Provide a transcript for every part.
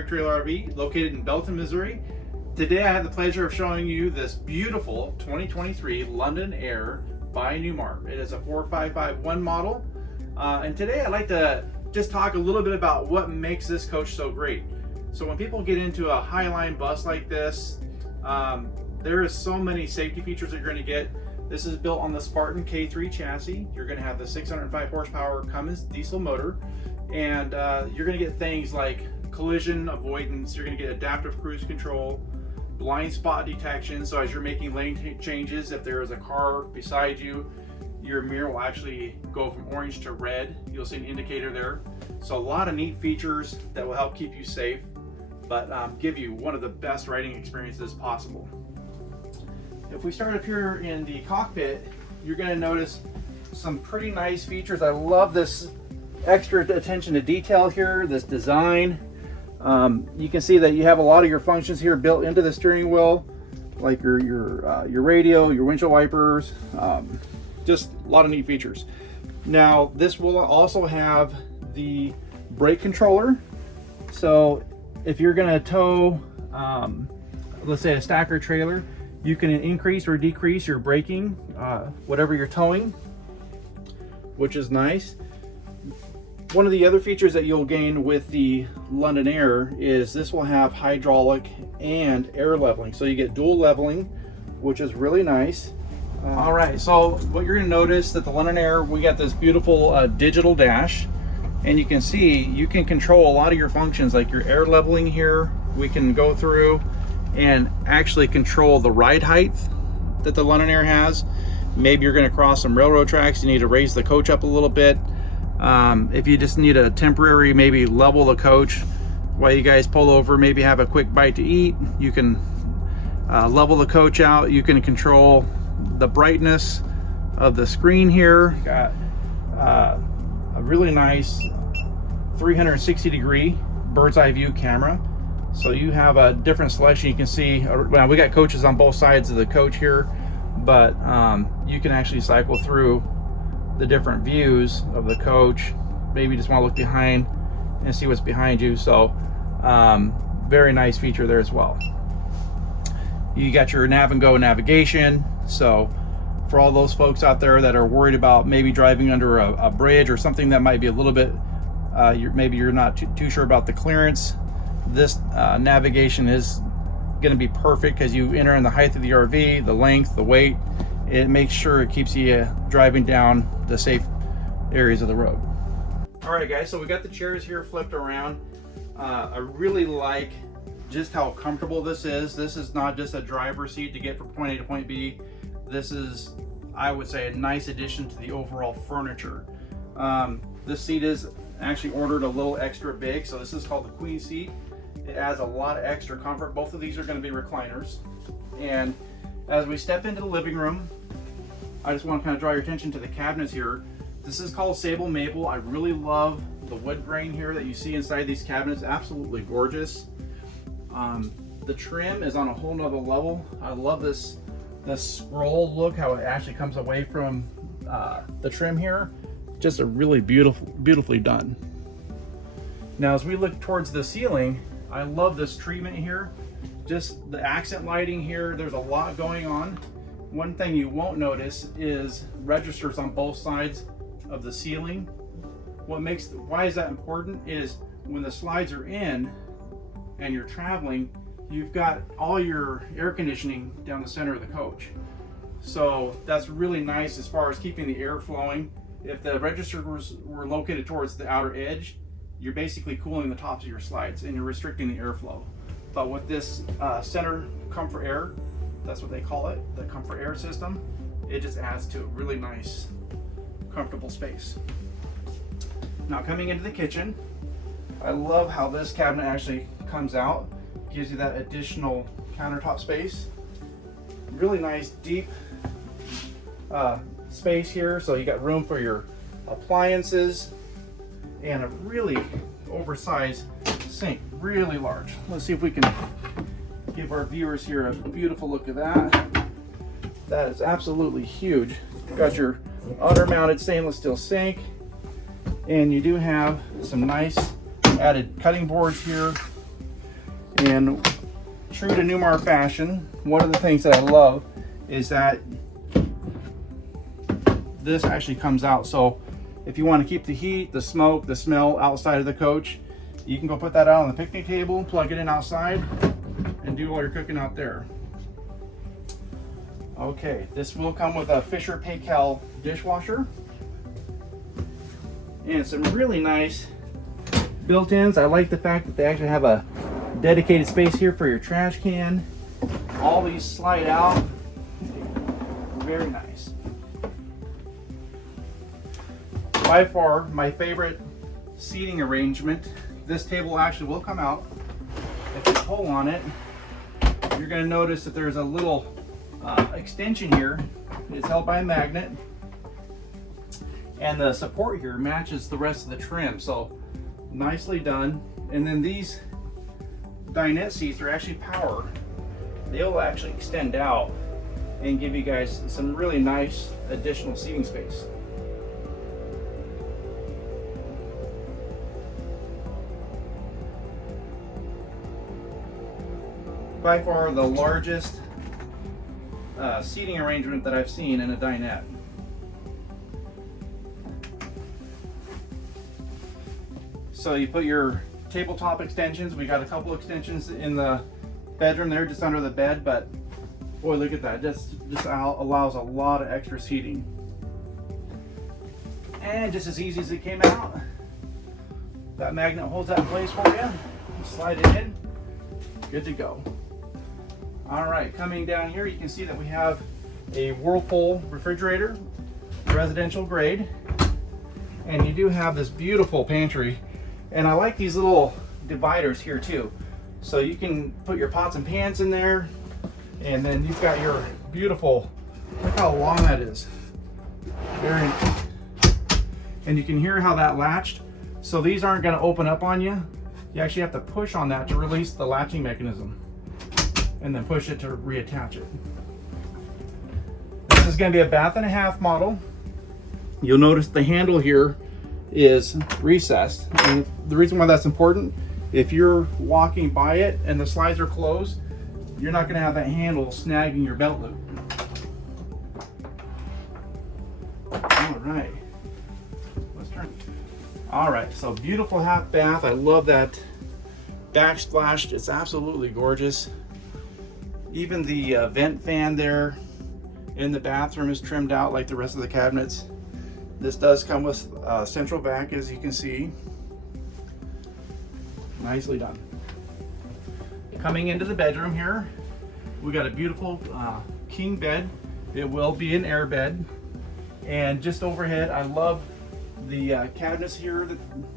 Truck Trailer RV located in Belton, Missouri. Today I have the pleasure of showing you this beautiful 2023 London Aire by Newmar. It is a 4551 model. And today I'd like to just talk a little bit about what makes this coach so great. So when people get into a Highline bus like this, there is so many safety features that you're going to get. This is built on the Spartan K3 chassis. You're going to have the 605 horsepower Cummins diesel motor, and you're going to get things like collision avoidance. You're going to get adaptive cruise control, blind spot detection. So as you're making lane changes, if there is a car beside you, your mirror will actually go from orange to red. You'll see an indicator there. So a lot of neat features that will help keep you safe, but give you one of the best riding experiences possible. If we start up here in the cockpit, you're going to notice some pretty nice features. I love this extra attention to detail here, this design. You can see that you have a lot of your functions here built into the steering wheel, like your radio, your windshield wipers, just a lot of neat features. Now this will also have the brake controller. So if you're going to tow, let's say a stacker trailer, you can increase or decrease your braking, whatever you're towing, which is nice. One of the other features that you'll gain with the London Aire is this will have hydraulic and air leveling. So you get dual leveling, which is really nice. All right, so what you're gonna notice that the London Aire, we got this beautiful digital dash, and you can see you can control a lot of your functions, like your air leveling here. We can go through and actually control the ride height that the London Aire has. Maybe you're going to cross some railroad tracks, you need to raise the coach up a little bit. If you just need a temporary, maybe level the coach while you guys pull over, maybe have a quick bite to eat, you can level the coach out. You can control the brightness of the screen here. Got a really nice 360-degree bird's eye view camera. So you have a different selection. You can see, well, we got coaches on both sides of the coach here, but you can actually cycle through the different views of the coach. Maybe you just want to look behind and see what's behind you. So very nice feature there as well. You got your nav and go navigation. So for all those folks out there that are worried about maybe driving under a bridge or something that might be a little bit, maybe you're not too sure about the clearance, this navigation is going to be perfect because you enter in the height of the RV, the length, the weight. It makes sure it keeps you driving down the safe areas of the road. All right, guys, so we got the chairs here flipped around. I really like just how comfortable this is. This is not just a driver's seat to get from point A to point B. This is, I would say, a nice addition to the overall furniture. This seat is actually ordered a little extra big, so this is called the queen seat. It adds a lot of extra comfort. Both of these are going to be recliners. And as we step into the living room, I just want to kind of draw your attention to the cabinets here. This is called Sable Maple. I really love the wood grain here that you see inside these cabinets. Absolutely gorgeous. The trim is on a whole nother level. I love this scroll look, how it actually comes away from the trim here. Just a really beautifully done. Now as we look towards the ceiling, I love this treatment here. Just the accent lighting here, there's a lot going on. One thing you won't notice is registers on both sides of the ceiling. Why is that important is when the slides are in and you're traveling, you've got all your air conditioning down the center of the coach. So that's really nice as far as keeping the air flowing. If the registers were located towards the outer edge, you're basically cooling the tops of your slides and you're restricting the airflow. But with this center comfort air, that's what they call it, the comfort air system, it just adds to a really nice, comfortable space. Now coming into the kitchen, I love how this cabinet actually comes out, gives you that additional countertop space. Really nice, deep space here, so you got room for your appliances and a really oversized sink, really large. Let's see if we can give our viewers here a beautiful look at that. That is absolutely huge. You've got your under-mounted stainless steel sink, and you do have some nice added cutting boards here And true to Newmar fashion, one of the things that I love is that this actually comes out. So if you want to keep the heat, the smoke, the smell outside of the coach, you can go put that out on the picnic table, plug it in outside, and do all your cooking out there. Okay, this will come with a Fisher Paykel dishwasher and some really nice built-ins. I like the fact that they actually have a dedicated space here for your trash can. All these slide out. Very nice. By far my favorite seating arrangement. This table actually will come out. If you pull on it, you're going to notice that there's a little extension here. It's held by a magnet, and the support here matches the rest of the trim, so nicely done. And then these dinette seats are actually powered. They'll actually extend out and give you guys some really nice additional seating space. By far the largest seating arrangement that I've seen in a dinette. So you put your tabletop extensions. We got a couple extensions in the bedroom there, just under the bed, but boy, look at that. Just allows a lot of extra seating. And just as easy as it came out, that magnet holds that in place for you. Slide it in, good to go. All right, coming down here, you can see that we have a Whirlpool refrigerator, residential grade, and you do have this beautiful pantry. And I like these little dividers here too. So you can put your pots and pans in there, and then you've got your beautiful, look how long that is. Very, and you can hear how that latched. So these aren't gonna open up on you. You actually have to push on that to release the latching mechanism, and then push it to reattach it. This is going to be a 1.5 bath model. You'll notice the handle here is recessed. And the reason why that's important, if you're walking by it and the slides are closed, you're not going to have that handle snagging your belt loop. All right, let's turn. All right, so beautiful half bath. I love that backsplash. It's absolutely gorgeous. Even the vent fan there in the bathroom is trimmed out like the rest of the cabinets. This does come with central vac, as you can see. Nicely done. Coming into the bedroom here, we got a beautiful king bed. It will be an air bed. And just overhead, I love the cabinets here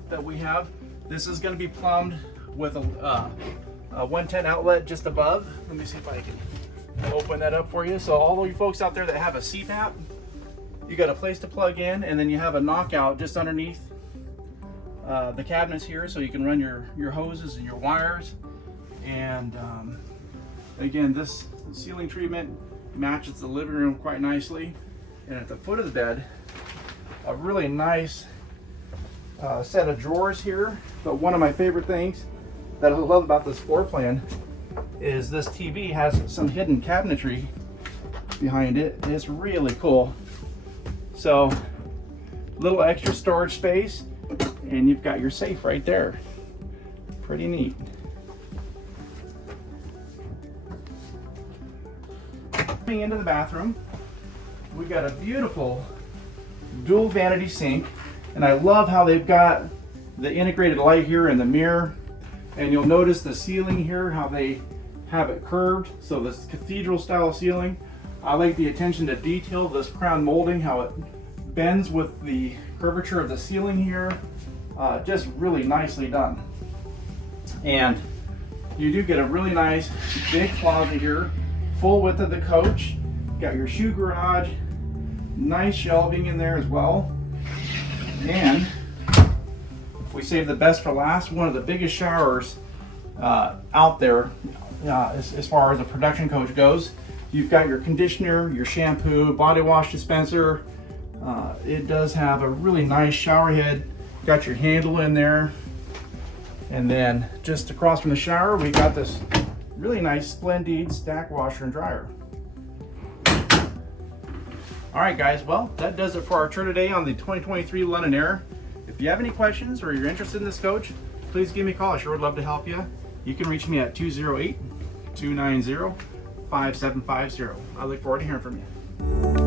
that we have. This is going to be plumbed with a 110 outlet just above. Let me see if I can open that up for you. So all of you folks out there that have a CPAP, you got a place to plug in, and then you have a knockout just underneath the cabinets here, so you can run your hoses and your wires. And again, this ceiling treatment matches the living room quite nicely. And at the foot of the bed, a really nice set of drawers here. But one of my favorite things that I love about this floor plan is this TV has some hidden cabinetry behind it. It's really cool. So little extra storage space, and you've got your safe right there. Pretty neat. Coming into the bathroom, we got a beautiful dual vanity sink, and I love how they've got the integrated light here in the mirror. And you'll notice the ceiling here, how they have it curved. So this cathedral style ceiling. I like the attention to detail, this crown molding, how it bends with the curvature of the ceiling here. Just really nicely done. And you do get a really nice big closet here, full width of the coach. Got your shoe garage, nice shelving in there as well. And we saved the best for last. One of the biggest showers out there as far as a production coach goes. You've got your conditioner, your shampoo, body wash dispenser. It does have a really nice shower head. Got your handle in there. And then just across from the shower, we got this really nice Splendid stack washer and dryer. All right, guys, well, that does it for our tour today on the 2023 London Aire. If you have any questions or you're interested in this coach, please give me a call. I sure would love to help you. You can reach me at 208-290-5750. I look forward to hearing from you.